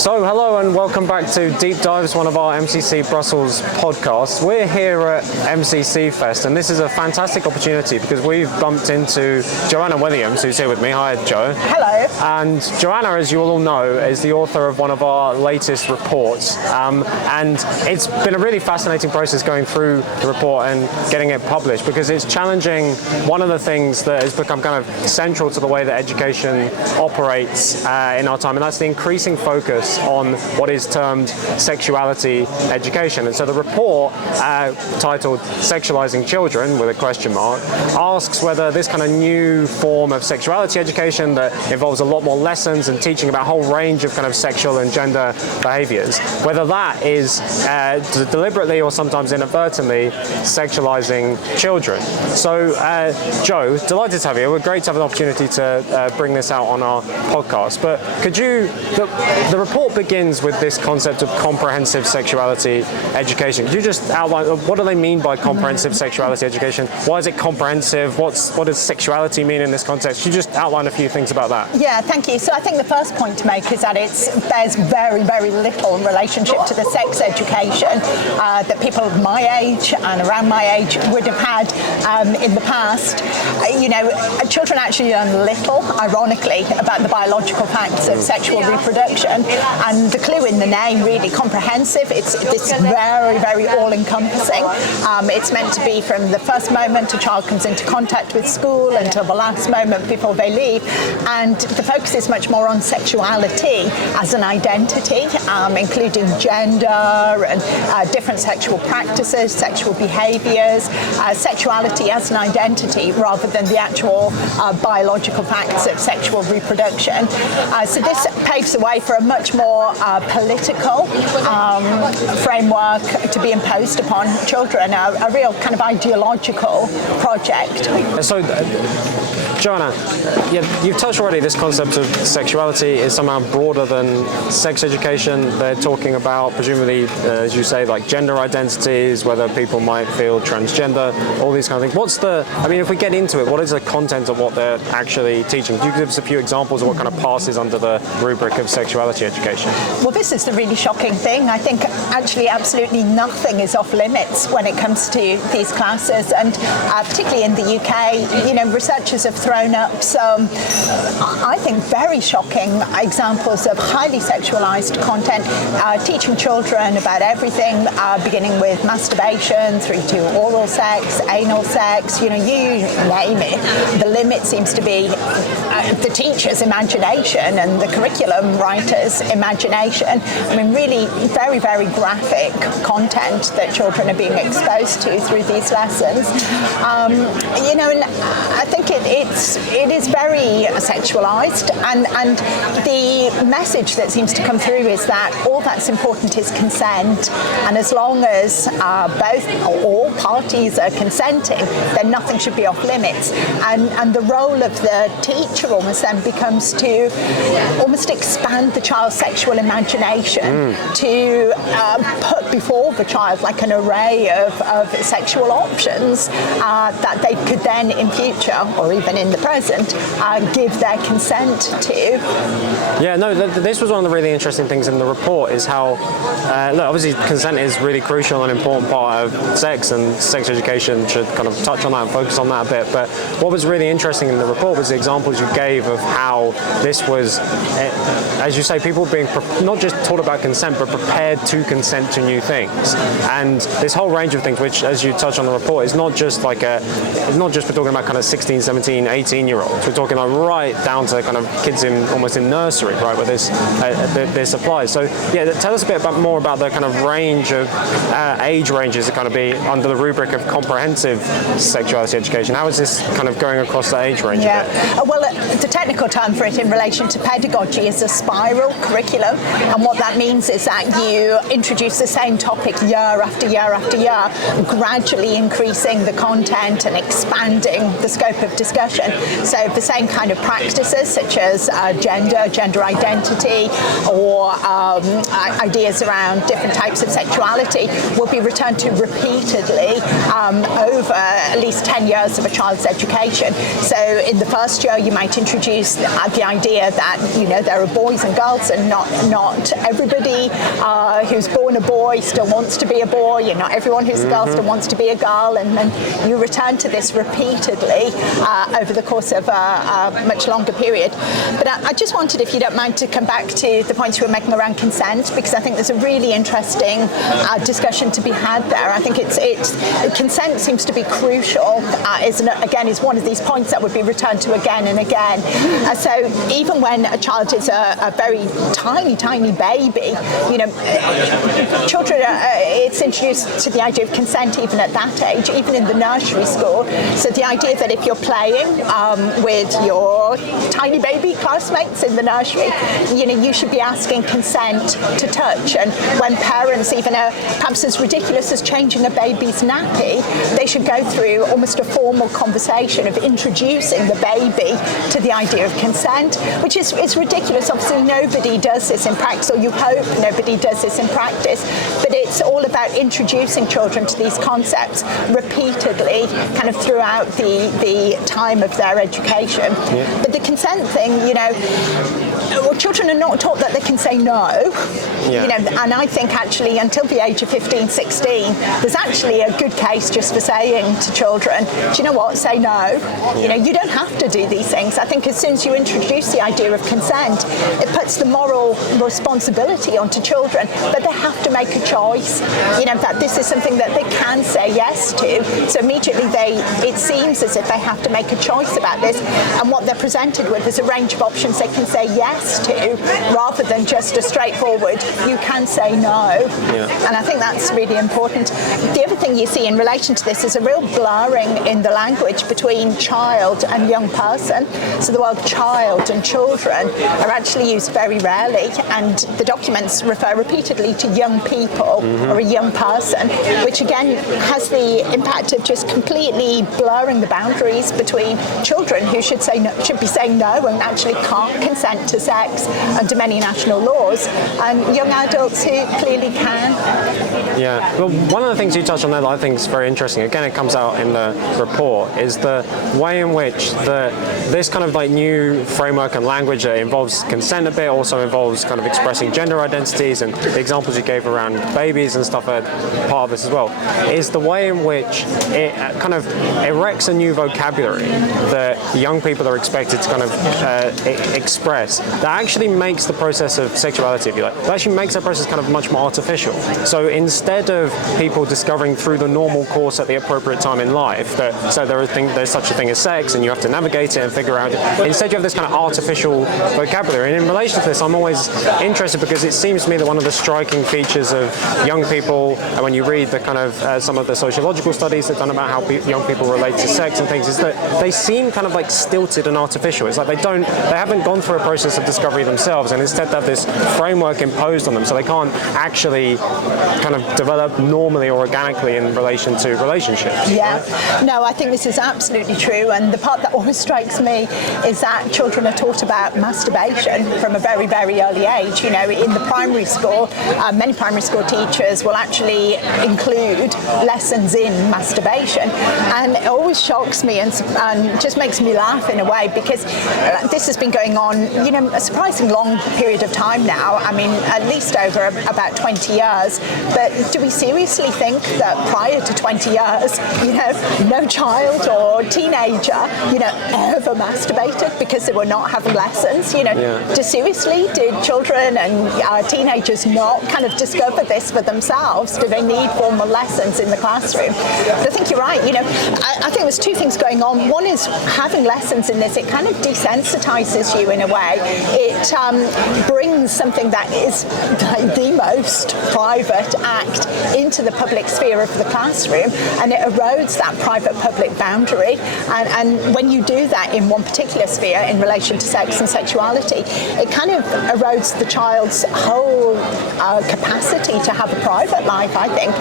So hello and welcome back to Deep Dives, one of our MCC Brussels podcasts. We're here at MCC Feszt and this is a fantastic opportunity because we've bumped into Joanna Williams, who's here with me. Hi Joe. Hello. And Joanna, as you all know, is the author of one of our latest reports, and it's been a really fascinating process going through the report and getting it published because it's challenging one of the things that has become kind of central to the way that education operates in our time, and that's the increasing focus on what is termed sexuality education. And so the report, titled Sexualising Children, with a question mark, asks whether this kind of new form of sexuality education that involves a lot more lessons and teaching about a whole range of kind of sexual and gender behaviours, whether that is deliberately or sometimes inadvertently sexualising children. So Joe, delighted to have you. We're great to have an opportunity to bring this out on our podcast, but could you, the report begins with this concept of comprehensive sexuality education. Could you just outline, what do they mean by comprehensive sexuality education? Why is it comprehensive? What does sexuality mean in this context? Could you just outline a few things about that? Yeah, thank you. So I think the first point to make is that there's very, very little relationship to the sex education that people of my age and around my age would have had in the past. Children actually learn little, ironically, about the biological facts of sexual reproduction, and the clue in the name, really comprehensive. It's very, very all-encompassing. It's meant to be from the first moment a child comes into contact with school until the last moment before they leave, and the focus is much more on sexuality as an identity, including gender and different sexual practices, sexual behaviours, sexuality as an identity rather than the actual biological facts of sexual reproduction. So this paves the way for a much more political framework to be imposed upon children, a real kind of ideological project. So, Joanna, you've touched already this concept of sexuality is somehow broader than sex education. They're talking about, presumably, as you say, like gender identities, whether people might feel transgender, all these kind of things. If we get into it, what is the content of what they're actually teaching? Can you give us a few examples of what kind of passes under the rubric of sexuality education? Well, this is the really shocking thing. I think actually absolutely nothing is off limits when it comes to these classes, and particularly in the UK, researchers have thrown up some, I think, very shocking examples of highly sexualized content, teaching children about everything, beginning with masturbation through to oral sex, anal sex, you name it. The limit seems to be the teacher's imagination and the curriculum writer's imagination. Really very, very graphic content that children are being exposed to through these lessons. And I think it is very sexualized, and the message that seems to come through is that all that's important is consent, and as long as both or all parties are consenting, then nothing should be off limits. And the role of the teacher almost then becomes to almost expand the child's sexual imagination, to put before the child like an array of sexual options that they could then in future or even in the present give their consent to. Yeah, no, this was one of the really interesting things in the report is how, obviously consent is really crucial and important part of sex, and sex education should kind of touch on that and focus on that a bit. But what was really interesting in the report was the examples you gave of how this was, as you say, people being not just taught about consent, but prepared to consent to new things. And this whole range of things, which, as you touch on the report, is not just it's not just we're talking about kind of 16, 17, 18-year-olds. We're talking like right down to kind of kids almost in nursery, right, where this applies. So yeah, tell us a bit more about the kind of range of age ranges that kind of be under the rubric of comprehensive sexuality education. How is this kind of going across the age range? Yeah, well, the technical term for it in relation to pedagogy is a spiral curriculum, and what that means is that you introduce the same topic year after year after year, gradually increasing the content and expanding the scope of discussion. So the same kind of practices such as gender identity, or ideas around different types of sexuality will be returned to repeatedly over at least 10 years of a child's education. So in the first year you might might introduce the idea that, you know, there are boys and girls, and not everybody who's born a boy still wants to be a boy, and not everyone who's a girl still wants to be a girl, and you return to this repeatedly over the course of a much longer period. But I just wanted, if you don't mind, to come back to the points you were making around consent, because I think there's a really interesting discussion to be had there. I think consent seems to be crucial, is one of these points that would be returned to again and again. So even when a child is a very tiny baby, you know, children, it's introduced to the idea of consent even at that age, even in the nursery school. So the idea that if you're playing with your tiny baby classmates in the nursery, you know, you should be asking consent to touch. And when parents even are perhaps as ridiculous as changing a baby's nappy, they should go through almost a formal conversation of introducing the baby to the idea of consent, which is ridiculous. Obviously, nobody does this in practice, or you hope nobody does this in practice, but it's all about introducing children to these concepts repeatedly, kind of throughout the time of their education. Yeah. But the consent thing, you know, children are not taught that they can say no, you know, and I think actually until the age of 15, 16, there's actually a good case just for saying to children, do you know what, say no. You know, you don't have to do these things. I think as soon as you introduce the idea of consent, it puts the moral responsibility onto children, but they have to make a choice, you know, that this is something that they can say yes to. So immediately it seems as if they have to make a choice about this, and what they're presented with is a range of options they can say yes to, rather than just a straightforward, you can say no. Yeah. And I think that's really important. The other thing you see in relation to this is a real blurring in the language between child and young person. So the word child and children are actually used very rarely, and the documents refer repeatedly to young people or a young person, which again has the impact of just completely blurring the boundaries between children who should be saying no and actually can't consent to sex under many national laws, and young adults who clearly can. Yeah, well, one of the things you touched on there that I think is very interesting, again it comes out in the report, is the way in which this kind of like new framework and language that involves consent a bit also involves kind of expressing gender identities, and the examples you gave around babies and stuff are part of this as well, is the way in which it kind of erects a new vocabulary that young people are expected to kind of express, that actually makes the process of sexuality, if you like, that actually makes that process kind of much more artificial. So instead of people discovering through the normal course at the appropriate time in life that there's such a thing as sex and you have to navigate it and figure out, instead you have this kind of artificial vocabulary. And in relation to this, I'm always interested because it seems to me that one of the striking features of young people, and when you read the kind of some of the sociological studies that are done about how young people relate to sex and things, is that they seem kind of like stilted and artificial. It's like they haven't gone through a process of discovery themselves, and instead they have this framework imposed on them, so they can't actually kind of develop normally or organically in relation to relationships. Yeah, right? No, I think this is absolutely true, and the part that always strikes me is that children are taught about masturbation from a very, very early age. You know, in the primary school, many primary school teachers will actually include lessons in masturbation, and it always shocks me and just makes me laugh in a way, because this has been going on, you know, a surprising long period of time now. I mean, at least over about 20 years. But do we seriously think that prior to 20 years, you know, no child or teenager, you know, ever masturbated because they were not having lessons? You know, seriously, did children and teenagers not kind of discover this for themselves? Do they need formal lessons in the classroom? But I think you're right. You know, I think there's two things going on. One is having lessons in this, it kind of desensitizes you in a way. It brings something that is like the most private act into the public sphere of the classroom, and it erodes that private-public boundary. And when you do that in one particular sphere in relation to sex and sexuality, it kind of erodes the child's whole capacity to have a private life, I think.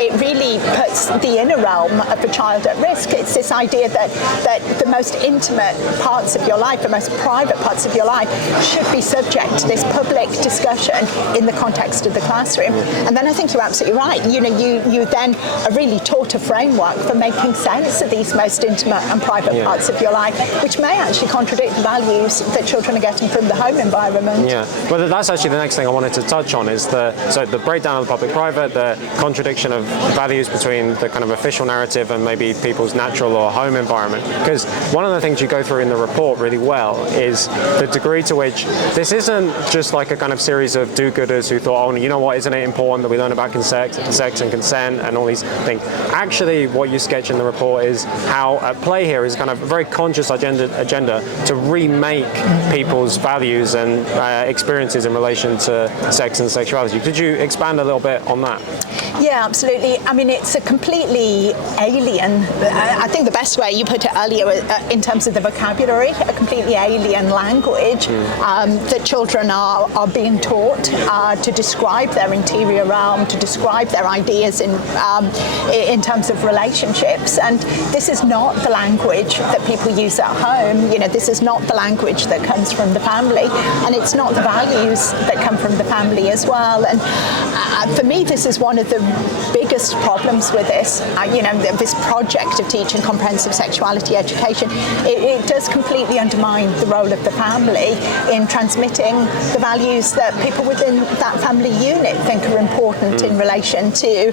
It really puts the inner realm of a child at risk. It's this idea that the most intimate parts of your life, the most private parts of your life, should be subject to this public discussion in the context of the classroom. And then I think you're absolutely right. You know, you then are really taught a framework for making sense of these most intimate and private parts of your life. which may actually contradict the values that children are getting from the home environment. Yeah, well, that's actually the next thing I wanted to touch on is the breakdown of the public-private, the contradiction of values between the kind of official narrative and maybe people's natural or home environment. Because one of the things you go through in the report really well is the degree to which this isn't just like a kind of series of do-gooders who thought, oh, you know what, isn't it important that we learn about sex and consent and all these things. Actually, what you sketch in the report is how at play here is kind of a very conscious agenda to remake people's values and experiences in relation to sex and sexuality. Could you expand a little bit on that? Yeah, absolutely. I mean, it's a completely alien, I think the best way you put it earlier in terms of the vocabulary, a completely alien language that children are being taught to describe their interior realm, to describe their ideas in terms of relationships. And this is not the language that people use at home. You know, this is not the language that comes from the family, and it's not the values that come from the family as well. And for me, this is one of the biggest problems with this. You know, this project of teaching comprehensive sexuality education, it does completely undermine the role of the family in transmitting the values that people within that family unit think are important in relation to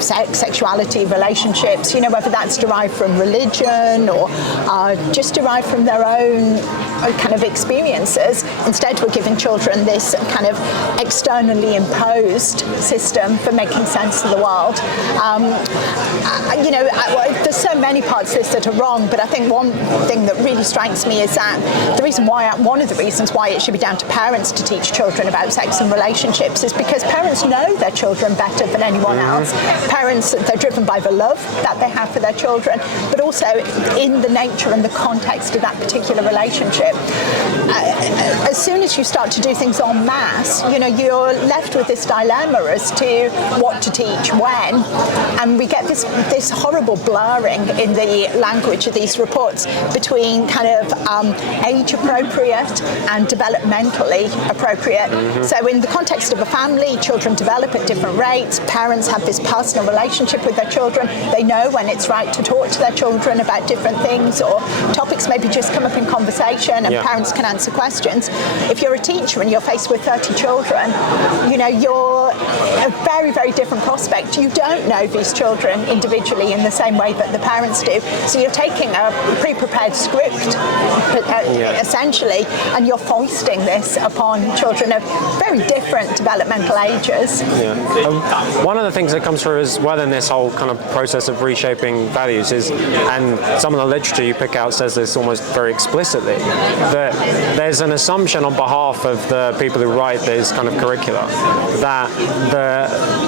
sex, sexuality, relationships, you know, whether that's derived from religion or just derived from their own kind of experiences. Instead, we're giving children this kind of externally imposed system for making sense of the world. You know, there's so many parts of this that are wrong, but I think one thing that really strikes me is that one of the reasons why it should be down to parents to teach children about sex and relationships is because parents know their children better than anyone else. Parents, they're driven by the love that they have for their children, but also in the nature and the context of that particular relationship. As soon as you start to do things en masse, you know, you're left with this dilemma as to what to teach when, and we get this horrible blurring in the language of these reports between kind of age appropriate and developmentally appropriate. So in the context of a family, children develop at different rates. Parents have this personal relationship with their children. They know when it's right to talk to their children about different things, or topics maybe just come up in conversation and parents can answer questions. If you're a teacher and you're faced with 30 children, you know, you're a very, very different prospect. You don't know these children individually in the same way that the parents do. So you're taking a pre-prepared script, essentially, and you're foisting this upon children of very different developmental ages. One of the things that comes through as well in this whole kind of process of reshaping values is, and some of the literature you pick out says this almost very explicitly, that there's an assumption on behalf of the people who write this kind of curricula that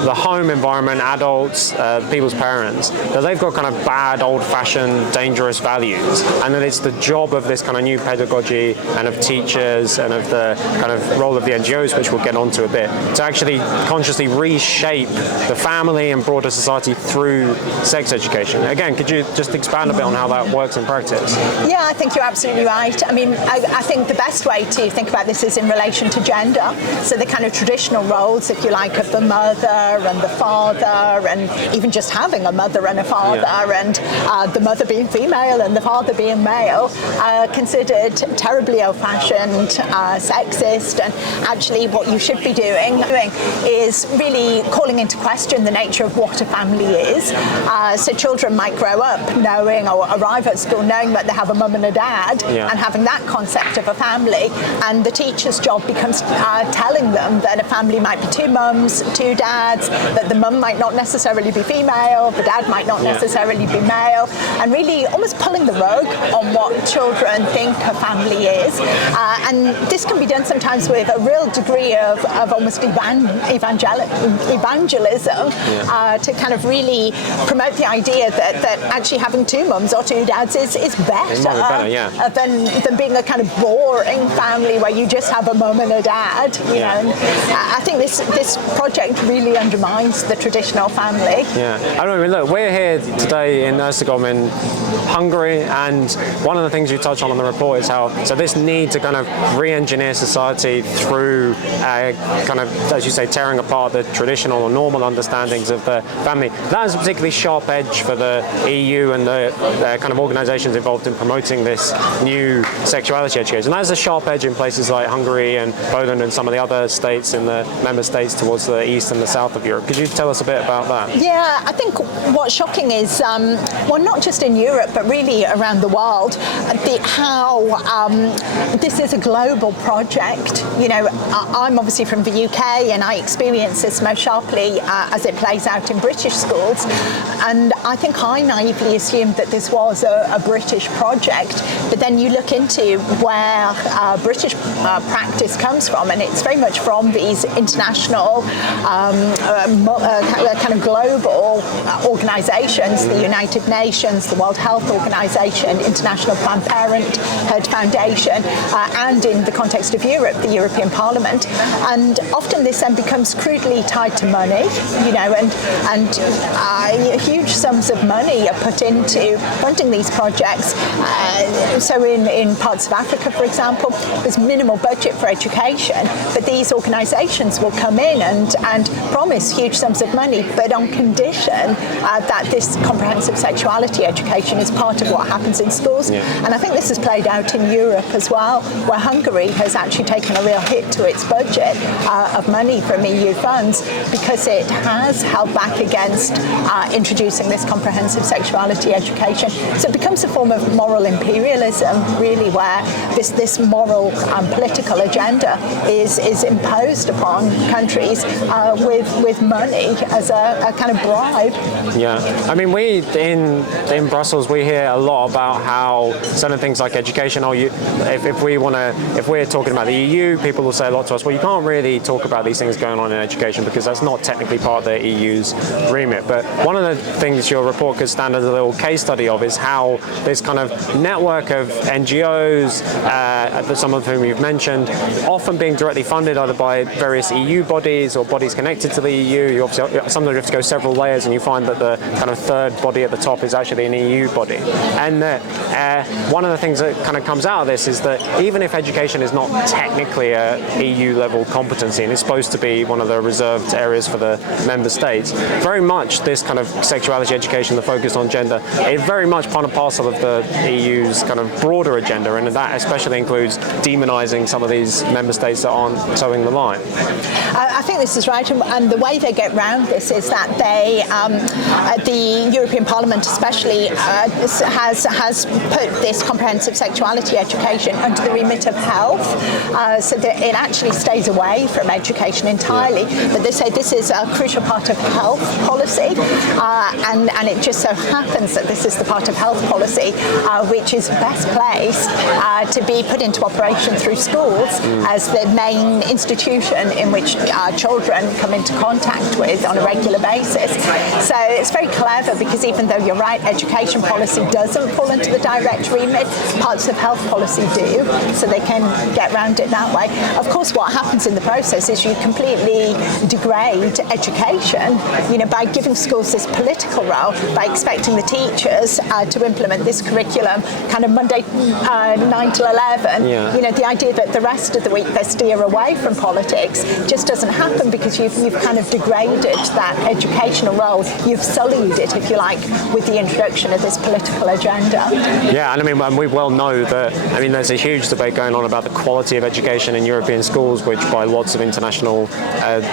the home environment, adults, people's parents, that they've got kind of bad, old-fashioned, dangerous values, and that it's the job of this kind of new pedagogy and of teachers and of the kind of role of the NGOs, which we'll get onto a bit, to actually consciously reshape the family and broader society through sex education. Again, could you just expand a bit on how that works in practice? Yeah, I think you're absolutely right. I mean, I think the best way to think about this is in relation to gender. So the kind of traditional roles, if you like, of the mother and the father, and even just having a mother and a father, and the mother being female and the father being male, considered terribly old-fashioned, sexist, and actually what you should be doing is really calling into question the nature of what a family is. So children might grow up knowing, or arrive at school knowing that they have a mum and a dad, and having that concept of a family, and the teacher's job becomes telling them that a family might be two mums, two dads, that the mum might not necessarily be female, the dad might not necessarily be male, and really almost pulling the rug on what children think a family is. And this can be done sometimes with a real degree of almost evangelism to kind of really promote the idea that actually having two mums or two dads is better, than being a kind of boring family where you just have a mum and a dad. You know, I think this project really undermines the traditional family. I mean, look, we're here today in Esztergom in Hungary, and one of the things you touch on in the report is how this need to kind of re-engineer society through kind of, as you say, tearing apart the traditional or normal understandings of the family. That is a particularly sharp edge for the EU and the kind of organisations organisations involved in promoting this new sexuality education. And that's a sharp edge in places like Hungary and Poland and some of the other states in the member states towards the east and the south of Europe. Could you tell us a bit about that? Yeah, I think what's shocking is, well, not just in Europe, but really around the world, how this is a global project. I'm obviously from the UK, and I experience this most sharply as it plays out in British schools. And I think I naively assumed that this was a British project, but then you look into where British practice comes from, and it's very much from these international kind of global organisations, the United Nations, the World Health Organization, International Planned Parenthood Foundation, and in the context of Europe, the European Parliament. And often this then becomes crudely tied to money, and huge sums of money are put into funding these projects. So in parts of Africa, for example, there's minimal budget for education, but these organisations will come in and promise huge sums of money, but on condition that this comprehensive sexuality education is part of what happens in schools. Yeah. And I think this has played out in Europe as well, where Hungary has actually taken a real hit to its budget of money from EU funds because it has held back against introducing this comprehensive sexuality education. So it becomes a form of moral imperialism, really, where this moral political agenda is imposed upon countries with money as a kind of bribe. Yeah, I mean, we in Brussels we hear a lot about how certain things like education. If we're talking about the EU, people will say a lot to us. Well, you can't really talk about these things going on in education because that's not technically part of the EU's remit. But one of the things your report could stand as a little case study of is how this kind of network of NGOs, some of whom you've mentioned, often being directly funded either by various EU bodies or bodies connected to the EU. You obviously sometimes you have to go several layers, and you find that the kind of third body at the top is actually an EU body. And one of the things that kind of comes out of this is that even if education is not technically a EU level competency and it's supposed to be one of the reserved areas for the member states, very much this kind of sexuality education, the focus on gender, is very much part and parcel of the EU's kind of broader agenda, and that especially includes demonising some of these member states that aren't towing the line. I think this is right, and the way they get around this is that they, the European Parliament especially, has put this comprehensive sexuality education under the remit of health, so that it actually stays away from education entirely. But they say this is a crucial part of health policy, and it just so happens that this is the part of health policy which is best placed to be put into operation through schools as the main institution in which children come into contact with on a regular basis. So it's very clever because even though you're right, education policy doesn't fall into the direct remit, parts of health policy do, so they can get around it that way. Of course, what happens in the process is you completely degrade education, by giving schools this political role, by expecting the teachers to implement this curriculum kind of Monday 9 to 11. Yeah. The idea that the rest of the week they steer away from politics just doesn't happen because you've kind of degraded that educational role. You've sullied it, if you like, with the introduction of this political agenda. Yeah, and I mean, we well know that, there's a huge debate going on about the quality of education in European schools, which by lots of international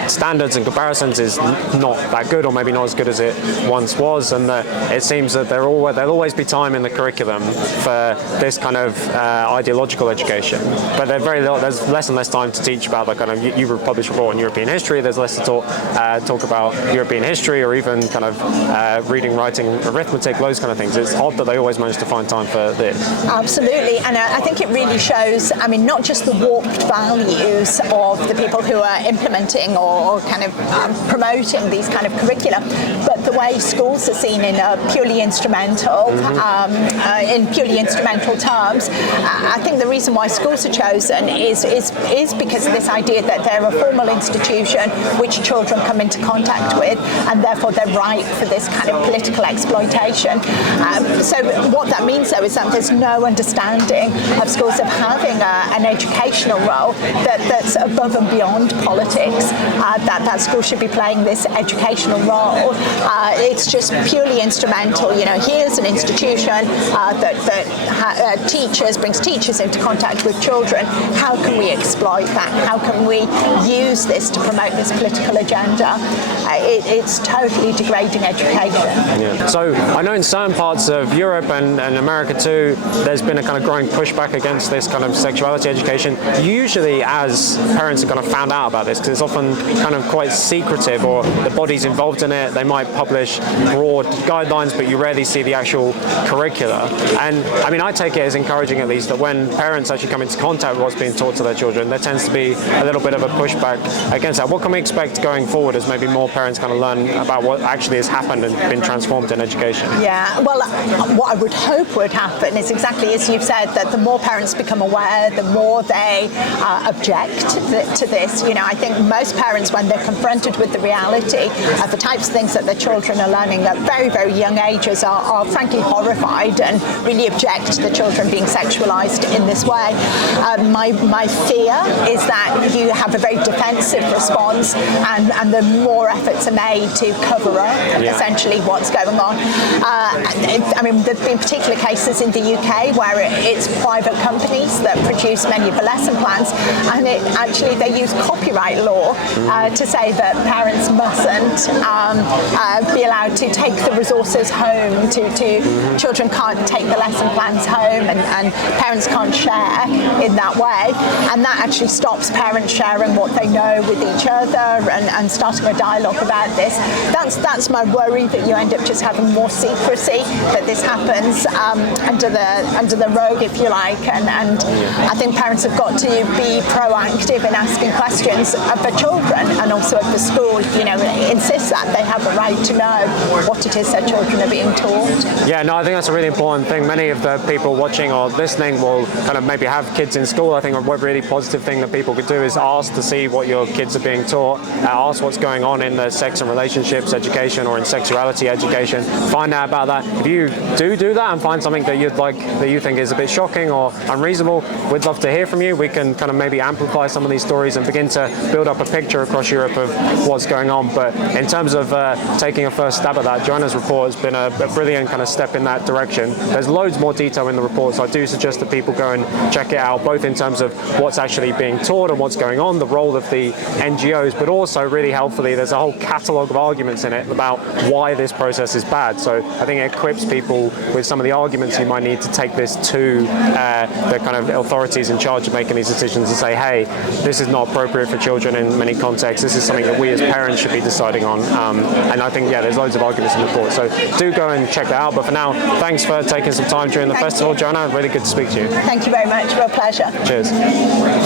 standards and comparisons is not that good, or maybe not as good as it once was, and it seems that there'll always be time in the curriculum for this kind of ideological education, but there's less and less time to teach about the kind of, you publish a report on European history, there's less to talk about European history or even kind of reading, writing, arithmetic, those kind of things. It's odd that they always manage to find time for this. Absolutely, and I think it really shows, not just the warped values of the people who are implementing or kind of promoting these kind of curricula, but the way schools are seen in purely instrumental, in purely instrumental terms. I think the reason why schools are chosen is because of this idea that they're a formal institution which children come into contact with, and therefore they're ripe for this kind of political exploitation. So what that means, though, is that there's no understanding of schools of having an educational role that's above and beyond politics, that school should be playing this educational role. It's just purely instrumental. Here's an institution children, brings teachers into contact with children. How can we exploit that? How can we use this to promote this political agenda? It's totally degrading education. Yeah. So I know in certain parts of Europe and America too, there's been a kind of growing pushback against this kind of sexuality education. Usually as parents are kind of found out about this, because it's often kind of quite secretive, or the bodies involved in it, they might publish broad guidelines, but you rarely see the actual curricula. And I mean, I take it as encouraging at least that when parents actually come into contact with what's being taught to their children, there tends to be a little bit of a pushback against that. What can we expect going forward as maybe more parents kind of learn about what actually has happened and been transformed in education? Yeah, well, what I would hope would happen is exactly as you've said, that the more parents become aware, the more they object to this. You know, I think most parents, when they're confronted with the reality of the types of things that their children are learning at very, very young ages, are frankly horrified and really object to the children being sexualised in this way. My fear is that you have a very defensive response, and the more efforts are made to cover up essentially what's going on. I mean, there have been particular cases in the UK where it's private companies that produce many of the lesson plans, and they use copyright law to say that parents mustn't be allowed to take the resources home. Children can't take the lesson plans home, and parents can't share in that way, and that actually stops parents sharing what they know with each other and starting a dialogue about this. That's my worry, that you end up just having more secrecy, that this happens under the rug, if you like, and I think parents have got to be proactive in asking questions of their children, and also of the school, you know, insist that they have a right to know what it is their children are being taught. Yeah, no, I think that's a really important thing. Many of the people watching or listening will kind of maybe have kids in school. I think a really positive thing that people could do is ask to see what your kids are being taught, ask what's going on in the sex and relationships education or in sexuality education, find out about that. If you do that and find something that you think is a bit shocking or unreasonable, we'd love to hear from you. We can kind of maybe amplify some of these stories and begin to build up a picture across Europe of what's going on. But in terms of taking a first stab at that, Joanna's report has been a brilliant kind of step in that direction. There's loads more detail in the report, so I do suggest that people go and check it out, both in terms of what's actually being taught and what's going on, the role of the NGOs, but also really helpfully there's a whole catalogue of arguments in it about why this process is bad. So I think it equips people with some of the arguments you might need to take this to the kind of authorities in charge of making these decisions and say, hey, this is not appropriate for children in many contexts. This is something that we as parents should be deciding on. And I think, there's loads of arguments in the report. So do go and check that out. But for now, thanks for taking some time during the festival, Joanna. Really good to speak to you. Thank you very much. Real pleasure. Cheers.